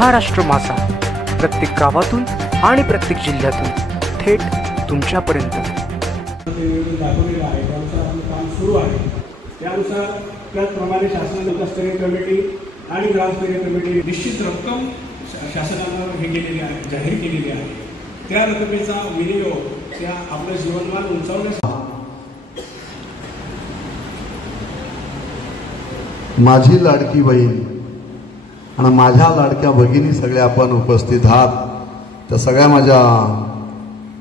महाराष्ट्र मासा प्रत्येक गावातून आणि प्रत्येक जिल्ह्यातून थेट तुमच्यापर्यंत दाखवलेलं आहे, त्यानुसार आपलं काम सुरू आहे. त्यानुसार त्याचप्रमाणे शासनाने लोकस्तरीय कमिटी आणि ग्रामस्तरीय कमिटी निश्चित रक्कम शासनानं हे केलेली आहे, जाहीर केलेली आहे. त्या रकमेचा विनियोग त्या आपलं जीवनमान उंचावण्यासाठी माझी लाडकी बहीण आणि माझ्या लाडक्या भगिनी सगळ्या आपण उपस्थित आहात. त्या सगळ्या माझ्या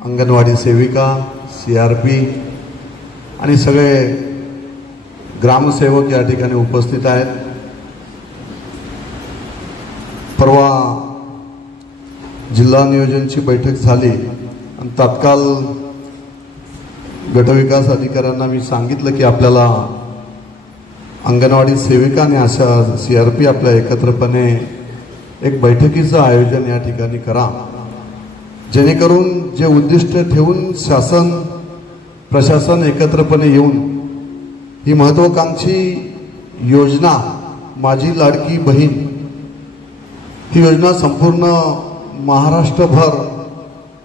अंगणवाडी सेविका, CRP आणि सगळे ग्रामसेवक या ठिकाणी उपस्थित आहेत. परवा जिल्हा नियोजनची बैठक झाली आणि तात्काळ गटविकास अधिकाऱ्यांना मी सांगितलं की आपल्याला अंगणवाडी सेविका आणि अशा CRP आपल्या एकत्रपणे एक बैठकीचं आयोजन या ठिकाणी करा, जेणेकरून जे उद्दिष्ट ठेवून शासन प्रशासन एकत्रपणे येऊन ही महत्त्वाकांक्षी योजना माझी लाडकी बहीण ही योजना संपूर्ण महाराष्ट्रभर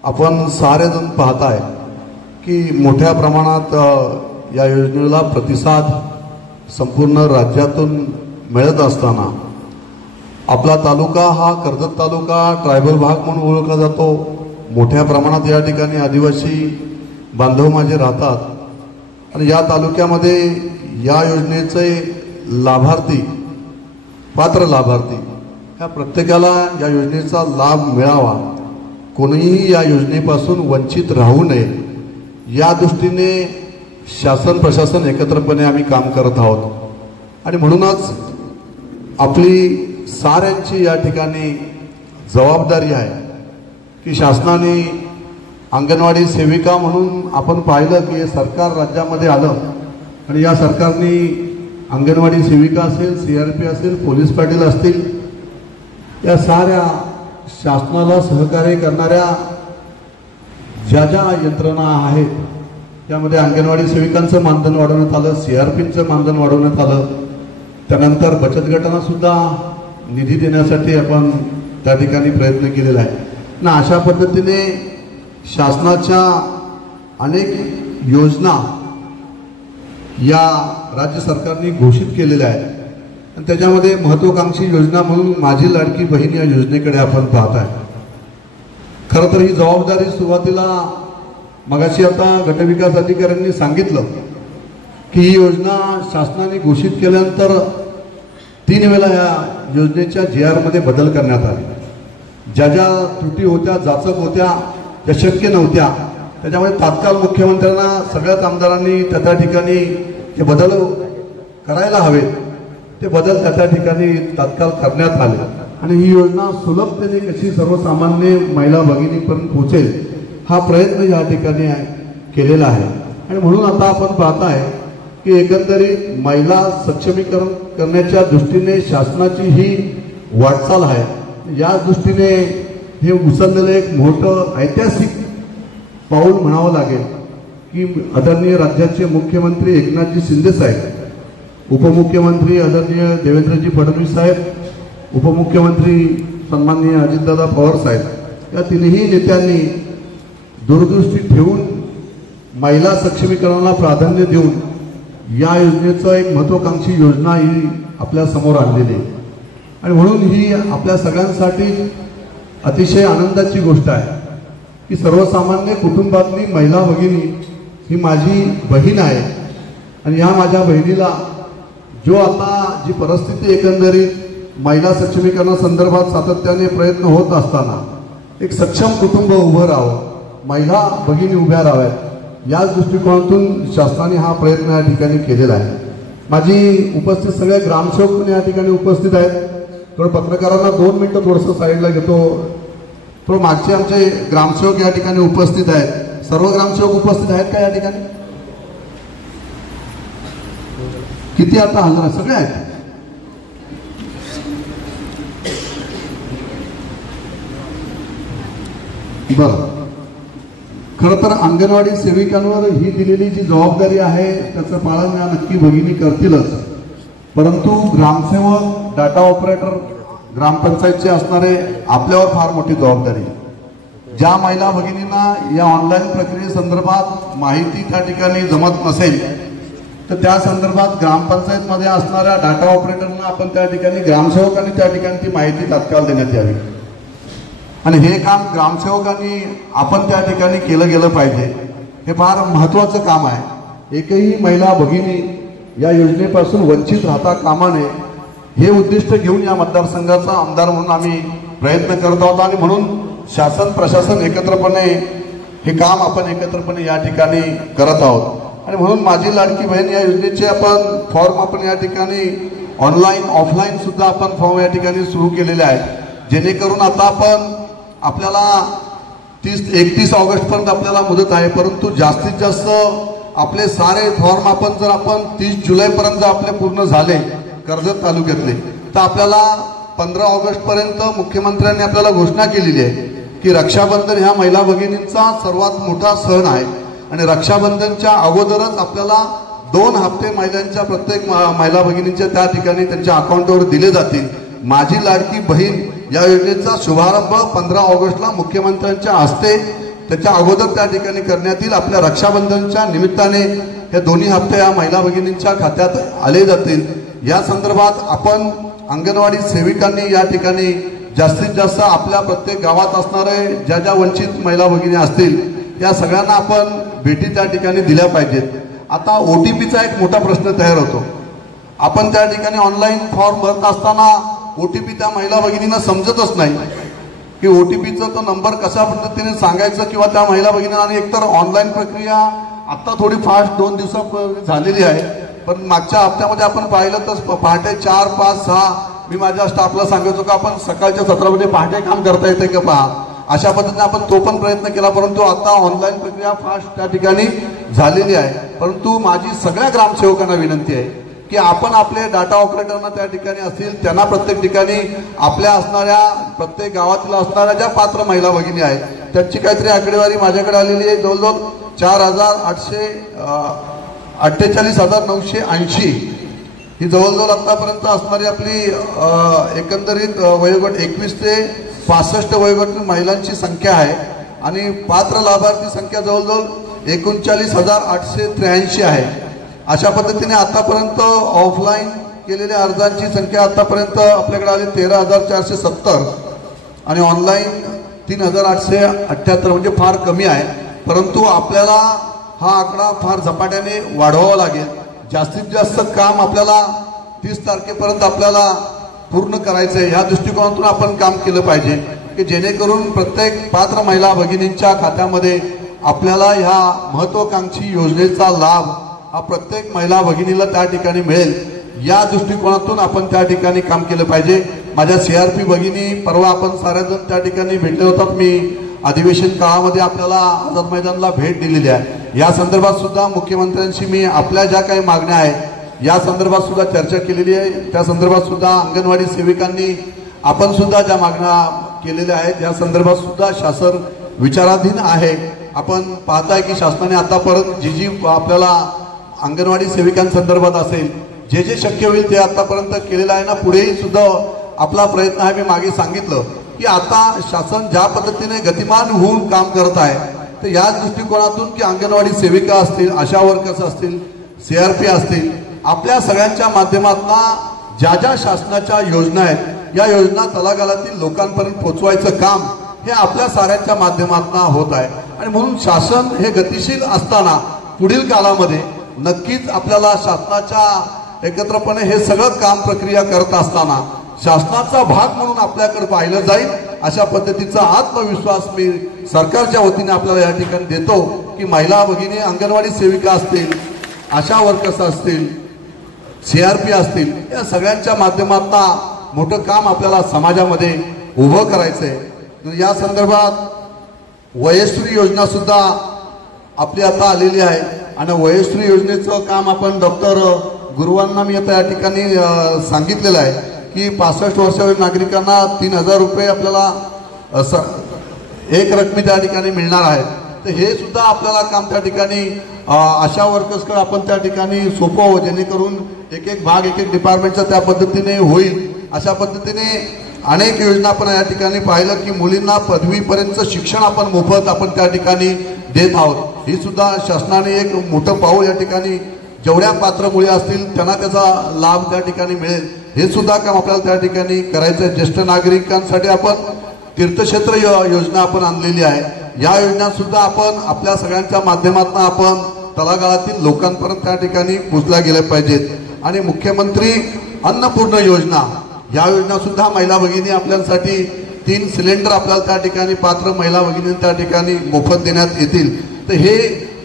आपण सारेजण पाहताय की मोठ्या प्रमाणात या योजनेला प्रतिसाद संपूर्ण राज्यातून मिळत असताना आपला तालुका हा कर्जत तालुका ट्रायबल भाग म्हणून ओळखला जातो. मोठ्या प्रमाणात या ठिकाणी आदिवासी बांधव माझे राहतात आणि या तालुक्यामध्ये या योजनेचे लाभार्थी पात्र लाभार्थी ह्या प्रत्येकाला या योजनेचा लाभ मिळावा, कोणीही या योजनेपासून वंचित राहू नये या दृष्टीने शासन प्रशासन एकत्रपणे आम्ही काम करत आहोत. आणि म्हणूनच आपली साऱ्यांची या ठिकाणी जबाबदारी आहे की शासनाने अंगणवाडी सेविका म्हणून आपण पाहिलं की हे सरकार राज्यामध्ये आलं आणि या सरकारने अंगणवाडी सेविका असेल, CRP असेल, पोलीस पाटील असतील, या साऱ्या शासनाला सहकार्य करणाऱ्या ज्या ज्या यंत्रणा आहेत त्यामध्ये अंगणवाडी सेविकांचं मानधन वाढवण्यात आलं, CRPचं मानधन वाढवण्यात आलं. त्यानंतर बचत गटांना सुद्धा निधी देण्यासाठी आपण त्या ठिकाणी प्रयत्न केलेला आहे ना. अशा पद्धतीने शासनाच्या अनेक योजना या राज्य सरकारने घोषित केलेल्या आहेत आणि त्याच्यामध्ये महत्त्वाकांक्षी योजना म्हणून माझी लाडकी बहीण या योजनेकडे आपण पाहत आहे. खरं तर ही जबाबदारी सुरुवातीला मगाशी आता गटविकास अधिकाऱ्यांनी सांगितलं की ही योजना शासनाने घोषित केल्यानंतर 3 वेळा या योजनेच्या GR मध्ये बदल करण्यात आले. ज्या ज्या त्रुटी होत्या, जाचक होत्या, त्या शक्य नव्हत्या, त्याच्यामुळे तात्काळ मुख्यमंत्र्यांना सगळ्याच आमदारांनी त्या ठिकाणी जे बदल करायला हवेत ते बदल त्या ठिकाणी तात्काळ करण्यात आले आणि ही योजना सुलभतेने कशी सर्वसामान्य महिला भगिनीपर्यंत पोहोचेल हा प्रयत्न या ठिकाणी केलेला आहे. आणि म्हणून आता आपण पाहताय की एकंदरीत महिला सक्षमीकरण करण्याच्या दृष्टीने शासनाची ही वाटचाल आहे. या दृष्टीने हे उचललेलं एक मोठं ऐतिहासिक पाऊल म्हणावं लागेल की आदरणीय राज्याचे मुख्यमंत्री एकनाथजी शिंदे साहेब, उपमुख्यमंत्री आदरणीय देवेंद्रजी फडणवीस साहेब, उपमुख्यमंत्री सन्माननीय अजितदादा पवार साहेब या तिन्ही नेत्यांनी दूरदृष्टी ठेवून महिला सक्षमीकरणाला प्राधान्य देऊन या योजनेचं एक महत्त्वाकांक्षी योजना ही आपल्या समोर आणलेली आहे. आणि म्हणून ही आपल्या सगळ्यांसाठी अतिशय आनंदाची गोष्ट आहे की सर्वसामान्य कुटुंबातली महिला भगिनी ही माझी बहीण आहे आणि ह्या माझ्या बहिणीला जो आता जी परिस्थिती एकंदरीत महिला सक्षमीकरणासंदर्भात सातत्याने प्रयत्न होत असताना एक सक्षम कुटुंब उभं राहावं, महिला भगिनी उभ्या राहाव्यात याच दृष्टिकोनातून शासनाने हा प्रयत्न या ठिकाणी केलेला आहे. माझी उपस्थित सगळे ग्रामसेवक पण या ठिकाणी उपस्थित आहेत. थोडं पत्रकारांना 2 मिनिटं थोडंसं साईडला घेतो. थोडं मागचे आमचे ग्रामसेवक या ठिकाणी उपस्थित आहेत. सर्व ग्रामसेवक उपस्थित आहेत का या ठिकाणी? किती आता हजर सगळे आहेत? बरं. खरं तर अंगणवाडी सेविकांवर ही दिलेली जी जबाबदारी आहे त्याचं पालन या नक्की भगिनी करतीलच, परंतु ग्रामसेवक, डाटा ऑपरेटर ग्रामपंचायतचे असणारे आपल्यावर फार मोठी जबाबदारी आहे. ज्या महिला भगिनींना या ऑनलाईन प्रक्रियेसंदर्भात माहिती त्या ठिकाणी जमत नसेल तर त्या संदर्भात ग्रामपंचायतमध्ये असणाऱ्या डाटा ऑपरेटरना आपण त्या ठिकाणी ग्रामसेवकांनी त्या ठिकाणी ती माहिती तात्काळ देण्यात यावी आणि हे काम ग्रामसेवकांनी आपण त्या ठिकाणी केलं गेलं पाहिजे. हे फार महत्त्वाचं काम आहे. एकही महिला भगिनी या योजनेपासून वंचित राहता कामा नये हे उद्दिष्ट घेऊन या मतदारसंघाचा आमदार म्हणून आम्ही प्रयत्न करत आहोत आणि म्हणून शासन प्रशासन एकत्रपणे हे काम आपण एकत्रपणे या ठिकाणी करत आहोत. आणि म्हणून माझी लाडकी बहीण या योजनेचे आपण फॉर्म आपण या ठिकाणी ऑनलाईन ऑफलाईन सुद्धा आपण फॉर्म या ठिकाणी सुरू केलेले आहेत जेणेकरून आता आपण आपल्याला 31 ऑगस्टपर्यंत आपल्याला मुदत आहे परंतु जास्तीत जास्त आपले सारे फॉर्म आपण 30 जुलैपर्यंत आपले पूर्ण झाले कर्जत तालुक्यातले तर आपल्याला 15 ऑगस्टपर्यंत मुख्यमंत्र्यांनी आपल्याला घोषणा केलेली आहे की रक्षाबंधन ह्या महिला भगिनींचा सर्वात मोठा सण आहे आणि रक्षाबंधनच्या अगोदरच आपल्याला 2 हप्ते महिलांच्या प्रत्येक महिला भगिनींच्या त्या ठिकाणी त्यांच्या अकाउंटवर दिले जातील. माझी लाडकी बहीण या योजनेचा शुभारंभ 15 ऑगस्टला मुख्यमंत्र्यांच्या हस्ते त्याच्या अगोदर त्या ठिकाणी करण्यात येईल. आपल्या रक्षाबंधनच्या निमित्ताने हे दोन्ही हप्ते या महिला भगिनींच्या खात्यात आले जातील. या संदर्भात आपण अंगणवाडी सेविकांनी या ठिकाणी जास्तीत जास्त आपल्या प्रत्येक गावात असणारे ज्या ज्या वंचित महिला भगिनी असतील या सगळ्यांना आपण भेटी त्या ठिकाणी दिल्या पाहिजेत. आता OTPचा एक मोठा प्रश्न तयार होतो. आपण त्या ठिकाणी ऑनलाईन फॉर्म भरत असताना OTP त्या महिला भगिनींना समजतच नाही की OTPचा तो नंबर कशा पद्धतीने सांगायचं किंवा त्या महिला भगिनींना. आणि एकतर ऑनलाईन प्रक्रिया आता थोडी फास्ट 2 दिवसापूर्वी झालेली आहे पण मागच्या हप्त्यामध्ये आपण पाहिलं तर पहाटे 4, 5, 6 मी माझ्या स्टाफला सांगायचो का आपण सकाळच्या सत्रामध्ये पहाटे काम करता येते का पहा. अशा पद्धतीने आपण तो पण प्रयत्न केला परंतु आता ऑनलाईन प्रक्रिया फास्ट त्या ठिकाणी झालेली आहे. परंतु माझी सगळ्या ग्रामसेवकांना विनंती आहे की आपण आपले डाटा ऑपरेटरना त्या ठिकाणी असतील त्यांना प्रत्येक ठिकाणी आपल्या असणाऱ्या प्रत्येक गावातील असणाऱ्या ज्या पात्र महिला भगिनी आहेत त्यांची काहीतरी आकडेवारी माझ्याकडे आलेली आहे. जवळजवळ 48,980 ही जवळजवळ आतापर्यंत असणारी आपली एकंदरीत वयोगट 21 ते 65 वयोगट महिलांची संख्या आहे आणि पात्र लाभार्थी संख्या जवळजवळ 39,883 आहे. अशा पद्धतीने आतापर्यंत ऑफलाईन केलेल्या अर्जांची संख्या आतापर्यंत आपल्याकडे आली 13,470 आणि ऑनलाईन 3,878 म्हणजे फार कमी आहे. परंतु आपल्याला हा आकडा फार झपाट्याने वाढवावा लागेल. जास्तीत जास्त काम आपल्याला 30 तारखेपर्यंत आपल्याला पूर्ण करायचं आहे. ह्या दृष्टिकोनातून आपण काम केलं पाहिजे की जेणेकरून प्रत्येक पात्र महिला भगिनींच्या खात्यामध्ये आपल्याला ह्या महत्वाकांक्षी योजनेचा लाभ हा प्रत्येक महिला भगिनीला त्या ठिकाणी मिळेल. या दृष्टिकोनातून आपण त्या ठिकाणी काम केलं पाहिजे. माझ्या CRP भगिनी परवा आपण साऱ्याजण त्या ठिकाणी भेटले होतात. मी अधिवेशन काळामध्ये आपल्याला आझाद मैदानला भेट दिलेली आहे. या संदर्भात सुद्धा मुख्यमंत्र्यांशी मी आपल्या ज्या काही मागण्या आहेत या संदर्भात सुद्धा चर्चा केलेली आहे. त्या संदर्भात सुद्धा अंगणवाडी सेविकांनी आपण सुद्धा ज्या मागण्या केलेल्या आहेत या संदर्भात सुद्धा शासन विचाराधीन आहे. आपण पाहताय की शासनाने आतापर्यंत जी आपल्याला अंगणवाडी सेविकांसंदर्भात असेल जे जे शक्य होईल ते आतापर्यंत केलेलं आहे ना. पुढेही सुद्धा आपला प्रयत्न आहे. मी मागे सांगितलं की आता शासन ज्या पद्धतीने गतिमान होऊन काम करत आहे तर या दृष्टिकोनातून की अंगणवाडी सेविका असतील, आशा वर्कर्स असतील, CRP असतील, आपल्या सगळ्यांच्या माध्यमातून ज्या ज्या शासनाच्या योजना आहेत या योजना तळागाळातील लोकांपर्यंत पोहोचवायचं काम हे आपल्या साऱ्यांच्या माध्यमातून होत आहे. आणि म्हणून शासन हे गतिशील असताना पुढील काळामध्ये नक्कीच आपल्याला शासनाच्या एकत्रपणे हे सगळं काम प्रक्रिया करत असताना शासनाचा भाग म्हणून आपल्याकडे पाहिलं जाईल. अशा पद्धतीचा आत्मविश्वास मी सरकारच्या वतीने आपल्याला या ठिकाणी देतो की महिला भगिनी अंगणवाडी सेविका असतील, आशा वर्कर्स असतील, CRP असतील या सगळ्यांच्या माध्यमातून मोठं काम आपल्याला समाजामध्ये उभं करायचंय. या संदर्भात वयश्री योजना सुद्धा आपली आता आलेली आहे आणि वयश्री योजनेचं काम आपण डॉक्टर गुरुवांना मी आता या ठिकाणी सांगितलेलं आहे की 65 वर्षावरील नागरिकांना 3,000 रुपये आपल्याला एक रकमी त्या ठिकाणी मिळणार आहेत. तर हे सुद्धा आपल्याला काम त्या ठिकाणी आशा वर्कर्सकडे आपण त्या ठिकाणी सोपं जेणेकरून एक एक भाग एक एक डिपार्टमेंटचा त्या पद्धतीने होईल. अशा पद्धतीने अनेक योजना आपण या ठिकाणी पाहिलं की मुलींना पदवीपर्यंत शिक्षण आपण मोफत आपण त्या ठिकाणी देत आहोत। ही सुद्धा शासनाने एक मोठं पाऊल या ठिकाणी जेवढ्या पात्र मुली असतील त्यांना त्याचा लाभ त्या ठिकाणी मिळेल हे सुद्धा काम आपल्याला त्या ठिकाणी करायचं। ज्येष्ठ नागरिकांसाठी आपण तीर्थक्षेत्र योजना आपण आणलेली आहे। या योजना सुद्धा आपण आपल्या सगळ्यांच्या माध्यमातून आपण तळागाळातील लोकांपर्यंत त्या ठिकाणी पोहोचल्या गेल्या पाहिजेत। आणि मुख्यमंत्री अन्नपूर्ण योजना या योजना सुद्धा महिला भगिनी आपल्यासाठी 3 सिलेंडर आपल्याला त्या ठिकाणी पात्र महिला भगिनींना त्या ठिकाणी मोफत देण्यात येतील। तर हे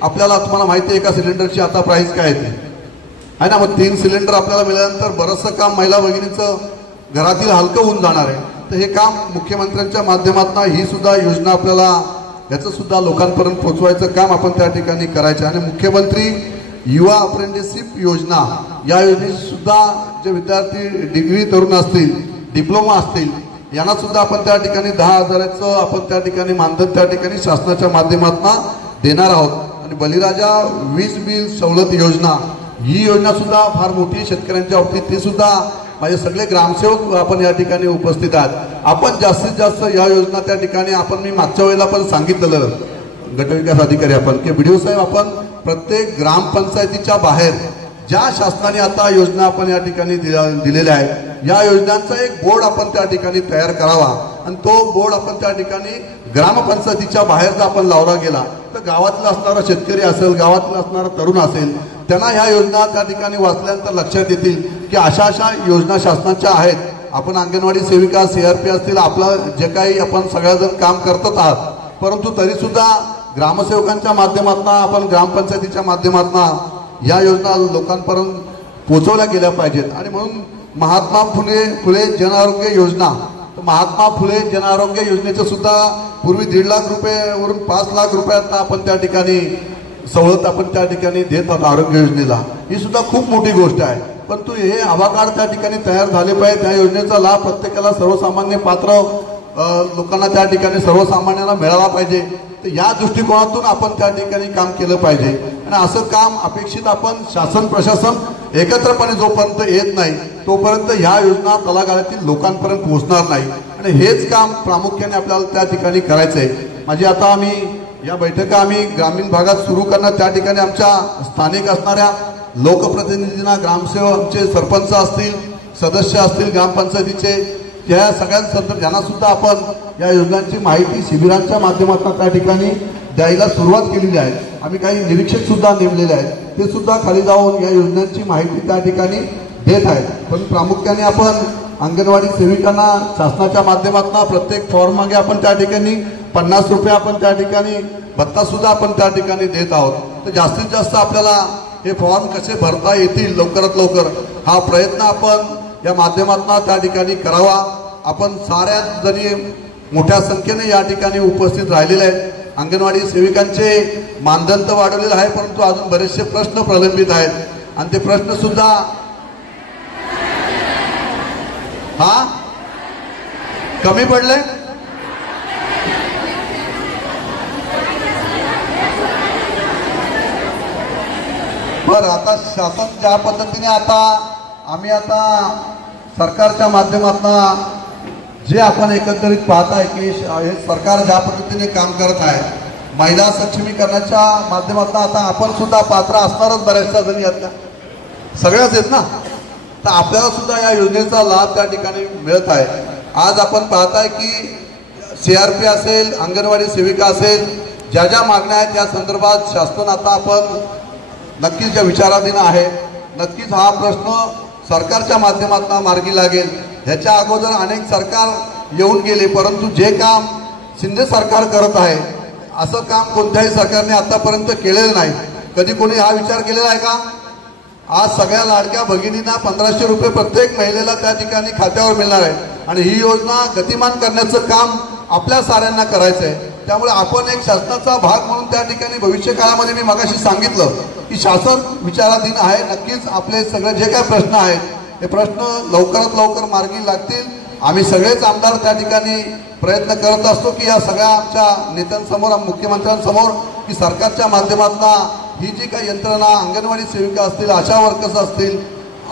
आपल्याला तुम्हाला माहिती आहे एका सिलेंडरची आता प्राइस काय येते आहे ना। मग 3 सिलेंडर आपल्याला मिळाल्यानंतर बरंचसं काम महिला भगिनीचं घरातील हलकं होऊन जाणार आहे। तर हे काम मुख्यमंत्र्यांच्या माध्यमातून ही सुद्धा योजना आपल्याला याचं सुद्धा लोकांपर्यंत पोहोचवायचं काम आपण त्या ठिकाणी करायचं। आणि मुख्यमंत्री युवा अप्रेंटिसशिप योजना या योजनेत सुद्धा जे विद्यार्थी डिग्री तरुण असतील डिप्लोमा असतील यांना सुद्धा आपण त्या ठिकाणी 10,000चं आपण त्या ठिकाणी मानधन त्या ठिकाणी शासनाच्या माध्यमातून देणार आहोत। आणि बळीराजा वीज बिल सवलत योजना ही योजना सुद्धा फार मोठी शेतकऱ्यांच्या बाबतीत ती सुद्धा माझे सगळे ग्रामसेवक आपण या ठिकाणी उपस्थित आहात। आपण जास्तीत जास्त या योजना त्या ठिकाणी आपण मी मागच्या वेळेला पण सांगितलेलं गटविकास अधिकारी आपण की व्हिडिओ साहेब आपण प्रत्येक ग्रामपंचायतीच्या बाहेर ज्या शासनाने आता योजना आपण या ठिकाणी दिलेल्या आहेत या योजनांचा एक बोर्ड आपण त्या ठिकाणी तयार करावा आणि तो बोर्ड आपण त्या ठिकाणी ग्रामपंचायतीच्या बाहेर जर आपण लावला गेला तर गावातला असणारा शेतकरी असेल गावातला असणारा तरुण असेल त्यांना ह्या योजना त्या ठिकाणी वाचल्यानंतर लक्षात येतील की अशा अशा योजना शासनाच्या आहेत। आपण अंगणवाडी सेविका CRP असतील आपलं जे काही आपण सगळेजण काम करतच आहात परंतु तरी सुद्धा ग्रामसेवकांच्या माध्यमातून आपण ग्रामपंचायतीच्या माध्यमातून या योजना लोकांपर्यंत पोहोचवल्या गेल्या पाहिजेत। आणि म्हणून महात्मा फुले जन आरोग्य योजना महात्मा फुले जन आरोग्य योजनेचं सुद्धा पूर्वी 1.5 लाख रुपयेवरून 5 लाख रुपयात आपण त्या ठिकाणी सवलत आपण त्या ठिकाणी देत आहोत आरोग्य योजनेला। ही सुद्धा खूप मोठी गोष्ट आहे परंतु हे आवाकाड त्या ठिकाणी तयार झाले पाहिजे। त्या योजनेचा लाभ प्रत्येकाला सर्वसामान्य पात्र लोकांना त्या ठिकाणी सर्वसामान्यांना मिळाला पाहिजे। तर या दृष्टिकोनातून आपण त्या ठिकाणी काम केलं पाहिजे आणि असं काम अपेक्षित आपण शासन प्रशासन एकत्रपणे जोपर्यंत येत नाही तोपर्यंत ह्या योजना तळागाळातील लोकांपर्यंत पोहोचणार नाही आणि हेच काम प्रामुख्याने आपल्याला त्या ठिकाणी करायचं आहे। माझी आता आम्ही या बैठका आम्ही ग्रामीण भागात सुरू करणार त्या ठिकाणी आमच्या स्थानिक असणाऱ्या लोकप्रतिनिधींना ग्रामसेवकचे सरपंच असतील सदस्य असतील ग्रामपंचायतीचे त्या सगळ्यांना ज्यांना सुद्धा आपण या योजनांची माहिती शिबिरांच्या माध्यमातून त्या ठिकाणी द्यायला सुरुवात केलेली आहे। आम्ही काही निरीक्षक सुद्धा नेमलेले आहेत ते सुद्धा खाली जाऊन या योजनांची माहिती त्या ठिकाणी देत आहेत। पण प्रामुख्याने आपण अंगणवाडी सेविकांना शासनाच्या माध्यमातून प्रत्येक फॉर्म मागे आपण त्या ठिकाणी 50 रुपये आपण त्या ठिकाणी भत्ता सुद्धा आपण त्या ठिकाणी देत आहोत। तर जास्तीत जास्त आपल्याला हे फॉर्म कसे भरता येतील लवकरात लवकर हा प्रयत्न आपण या माध्यमातून त्या ठिकाणी करावा। आपण साऱ्या जणी मोठ्या संख्येने या ठिकाणी उपस्थित राहिलेले आहेत। अंगणवाडी सेविकांचे मानधन तर वाढवलेलं आहे परंतु अजून बरेचसे प्रश्न प्रलंबित आहेत आणि ते प्रश्न सुद्धा कमी पडले। बरं आता शासन ज्या पद्धतीने आम्ही आता सरकारच्या माध्यमातून जे आपण एकंदरीत पाहताय की हे सरकार ज्या पद्धतीने काम करत आहे महिला सक्षमीकरणाच्या माध्यमातून आता आपण सुद्धा पात्र असणारच बऱ्याचशा जणी यातल्या सगळ्याच आहेत ना। तर आपल्याला सुद्धा या योजनेचा लाभ त्या ठिकाणी मिळत आहे। आज आपण पाहताय की CRP असेल अंगणवाडी सेविका असेल ज्या ज्या मागण्या आहेत त्या संदर्भात शासन आता आपण नक्कीच ज्या विचाराधीन आहे नक्कीच हा प्रश्न सरकारच्या माध्यमातून मार्गी लागेल। ह्याच्या अगोदर अनेक सरकार येऊन गेले परंतु जे काम शिंदे सरकार करत आहे असं काम कोणत्याही सरकारने आतापर्यंत केलेलं नाही। कधी कोणी हा विचार केलेला आहे का? आज सगळ्या लाडक्या भगिनींना 1500 रुपये प्रत्येक महिलेला त्या ठिकाणी खात्यावर मिळणार आहे आणि ही योजना गतिमान करण्याचं काम आपल्या साऱ्यांना करायचं आहे। त्यामुळे आपण एक शासनाचा भाग म्हणून त्या ठिकाणी भविष्य काळामध्ये मी मगाशी सांगितलं की शासन विचाराधीन आहे। नक्कीच आपले सगळे जे काही प्रश्न आहेत हे प्रश्न लवकरात लवकर मार्गी लागतील। आम्ही सगळेच आमदार त्या ठिकाणी प्रयत्न करत असतो की या सगळ्या आमच्या नेत्यांसमोर मुख्यमंत्र्यांसमोर की सरकारच्या माध्यमातून ही जी काही यंत्रणा अंगणवाडी सेविका असतील आशा वर्कर्स असतील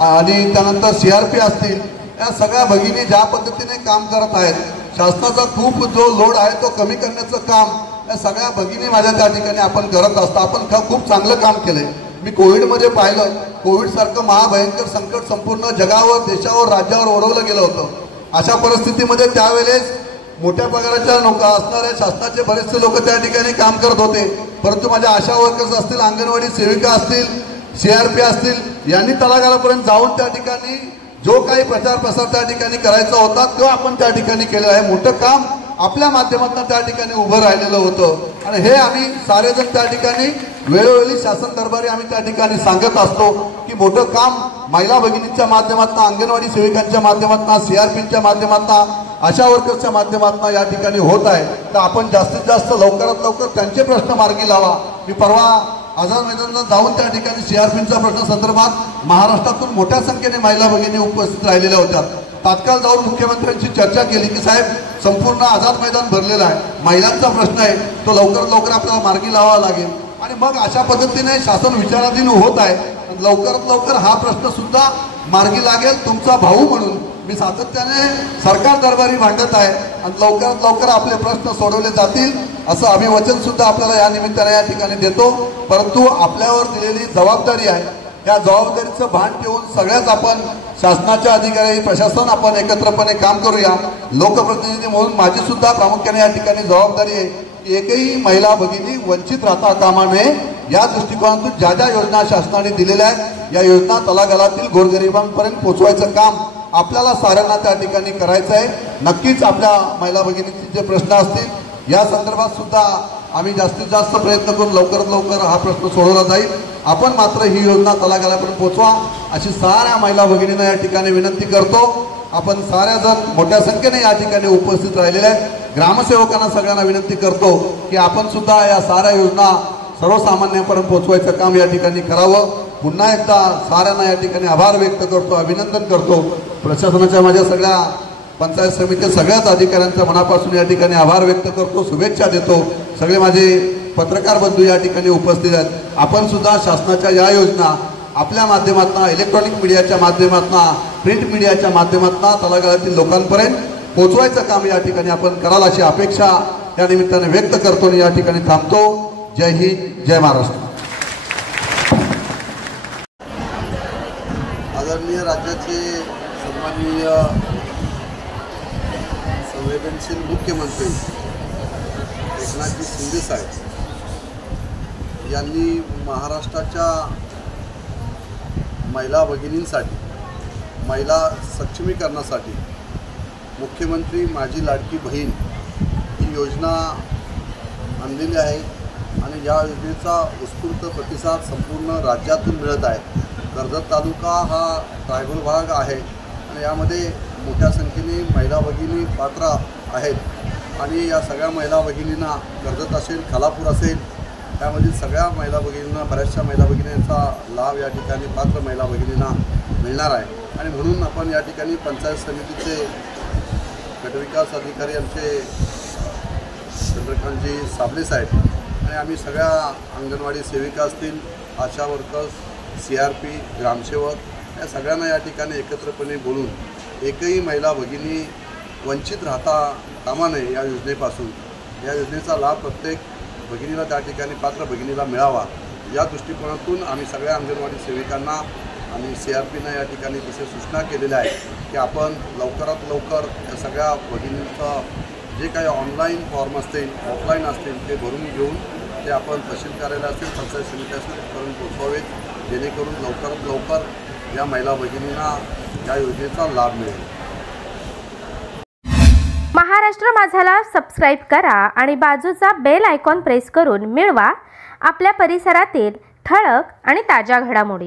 आणि त्यानंतर CRP असतील या सगळ्या भगिनी ज्या पद्धतीने काम करत आहेत, शासनाचा खूप जो लोड आहे तो कमी करण्याचं काम या सगळ्या भगिनी माझ्या त्या ठिकाणी आपण करत असतो. आपण खूप चांगलं काम केलंय. मी कोविडमध्ये पाहिलं, कोविडसारखं महाभयंकर संकट संपूर्ण जगावर, देशावर, राज्यावर ओढवलं गेलं होतं. अशा परिस्थितीमध्ये त्यावेळेस मोठ्या पगाराच्या लोक असणारे शासनाचे बरेचसे लोक त्या ठिकाणी काम करत होते. परंतु माझ्या आशा वर्कर्स असतील, अंगणवाडी सेविका असतील, CRP असतील, यांनी तळागाळापर्यंत जाऊन त्या ठिकाणी जो काही प्रचार प्रसार त्या ठिकाणी करायचा होता तो आपण त्या ठिकाणी केलेला आहे. मोठं काम आपल्या माध्यमातून त्या ठिकाणी उभं राहिलेलं होतं आणि हे आम्ही सारेजण त्या ठिकाणी वेळोवेळी शासन दरबारी आम्ही त्या ठिकाणी सांगत असतो की मोठं काम महिला भगिनींच्या माध्यमातून, अंगणवाडी सेविकांच्या माध्यमातून, CRPच्या माध्यमातून, आशा वर्कर्सच्या माध्यमातून या ठिकाणी होत आहे. तर आपण जास्तीत जास्त लवकरात लवकर त्यांचे प्रश्न मार्गी लावा. मी परवा आझाद मैदानात जाऊन त्या ठिकाणी CRPच्या प्रश्न संदर्भात महाराष्ट्रातून मोठ्या संख्येने महिला भगिनी उपस्थित राहिलेल्या होत्या. तात्काळ जाऊन मुख्यमंत्र्यांची चर्चा केली की साहेब संपूर्ण आझाद मैदान भरलेलं आहे, महिलांचा प्रश्न आहे, तो लवकरात लवकर आपल्याला मार्गी लावावा लागेल. आणि मग अशा पद्धतीने शासन विचाराधीन होत आहे. लवकरात लवकर हा प्रश्न सुद्धा मार्गी लागेल. तुमचा भाऊ म्हणून मी सातत्याने सरकार दरबारी मांडत आहे आणि लवकरात लवकर आपले प्रश्न सोडवले जातील असं आम्ही वचन सुद्धा आपल्याला या निमित्ताने या ठिकाणी देतो. परंतु आपल्यावर दिलेली जबाबदारी आहे, या जबाबदारीचं भान ठेवून सगळ्याच आपण शासनाच्या अधिकारी, प्रशासन आपण एकत्रपणे काम करूया. लोकप्रतिनिधी म्हणून माझी सुद्धा प्रामुख्याने या ठिकाणी जबाबदारी आहे की एकही महिला भगिनी वंचित राहता कामा नये. या दृष्टिकोनातून ज्या ज्या योजना शासनाने दिलेल्या आहेत या योजना तळागाळातील गोरगरिबांपर्यंत पोहोचवायचं काम आपल्याला साऱ्यांना त्या ठिकाणी करायचं आहे. नक्कीच आपल्या महिला भगिनींचे जे प्रश्न असतील या संदर्भात सुद्धा आम्ही जास्तीत जास्त प्रयत्न करून लवकरात लवकर हा प्रश्न सोडवला जाईल. आपण मात्र ही योजना तळागाळापर्यंत पोहोचवा अशी साऱ्या महिला भगिनींना या ठिकाणी विनंती करतो. आपण साऱ्याजण मोठ्या संख्येने या ठिकाणी उपस्थित राहिलेले आहेत. ग्रामसेवकांना सगळ्यांना विनंती करतो की आपण सुद्धा या साऱ्या योजना सर्वसामान्यांपर्यंत पोहोचवायचं काम या ठिकाणी करावं. पुन्हा एकदा साऱ्यांना या ठिकाणी आभार व्यक्त करतो, अभिनंदन करतो. प्रशासनाच्या माझ्या सगळ्या पंचायत समिती सगळ्याच अधिकाऱ्यांच्या मनापासून या ठिकाणी आभार व्यक्त करतो, शुभेच्छा देतो. सगळे माझे पत्रकार बंधू या ठिकाणी उपस्थित आहेत. आपण सुद्धा शासनाच्या या योजना आपल्या माध्यमातून, इलेक्ट्रॉनिक मीडियाच्या माध्यमातून, प्रिंट मीडियाच्या माध्यमातून तळागाळातील लोकांपर्यंत पोहोचवायचं काम या ठिकाणी आपण कराल अशी अपेक्षा या निमित्ताने व्यक्त करतो आणि या ठिकाणी थांबतो. जय हिंद, जय महाराष्ट्र. आदरणीय राज्याचे सन्माननीय संवेदनशील मुख्यमंत्री एकनाथजी शिंदे साहेब यांनी महाराष्ट्राच्या महिला भगिनींसाठी, महिला सक्षमीकरणासाठी मुख्यमंत्री माझी लाडकी बहीण ही योजना आणलेली आहे आणि या योजनेचा उत्स्फूर्त प्रतिसाद संपूर्ण राज्यातून मिळत आहे. कर्जत तालुका हा ट्रायबल भाग आहे आणि यामध्ये मोठ्या संख्येने महिला भगिनी पात्र आहेत आणि या सगळ्या महिला भगिनींना कर्जत असेल, खालापूर असेल, त्यामधील सगळ्या महिला भगिनींना, बऱ्याचशा महिला भगिनींचा लाभ या ठिकाणी पात्र महिला भगिनींना मिळणार आहे. आणि म्हणून आपण या ठिकाणी पंचायत समितीचे गटविकास अधिकारी आमचे चंद्रकांतजी साबले साहेब आणि आम्ही सगळ्या अंगणवाडी सेविका असतील, आशा वर्कर्स, CRP, ग्रामसेवक या सगळ्यांना या ठिकाणी एकत्रपणे बोलून एकही महिला भगिनी वंचित राहता कामा नये या योजनेपासून. या योजनेचा लाभ प्रत्येक भगिनीला, त्या ठिकाणी पात्र भगिनीला मिळावा या दृष्टिकोनातून आम्ही सगळ्या अंगणवाडी सेविकांना आणि CRPना या ठिकाणी तसे सूचना केलेल्या आहेत की आपण लवकरात लवकर या सगळ्या भगिनींचं जे काही ऑनलाईन फॉर्म असतील, ऑफलाईन असतील ते भरून घेऊन ते आपण तहसील कार्यालय असेल, पंचायत समिती असेल करून पोचवावेत, जेणेकरून लवकरात लवकर या महिला भगिनींना या योजनेचा लाभ मिळेल. महाराष्ट्र माझाला सबस्क्राईब करा आणि बाजूचा बेल आयकॉन प्रेस करून मिळवा आपल्या परिसरातील ठळक आणि ताज्या घडामोडी.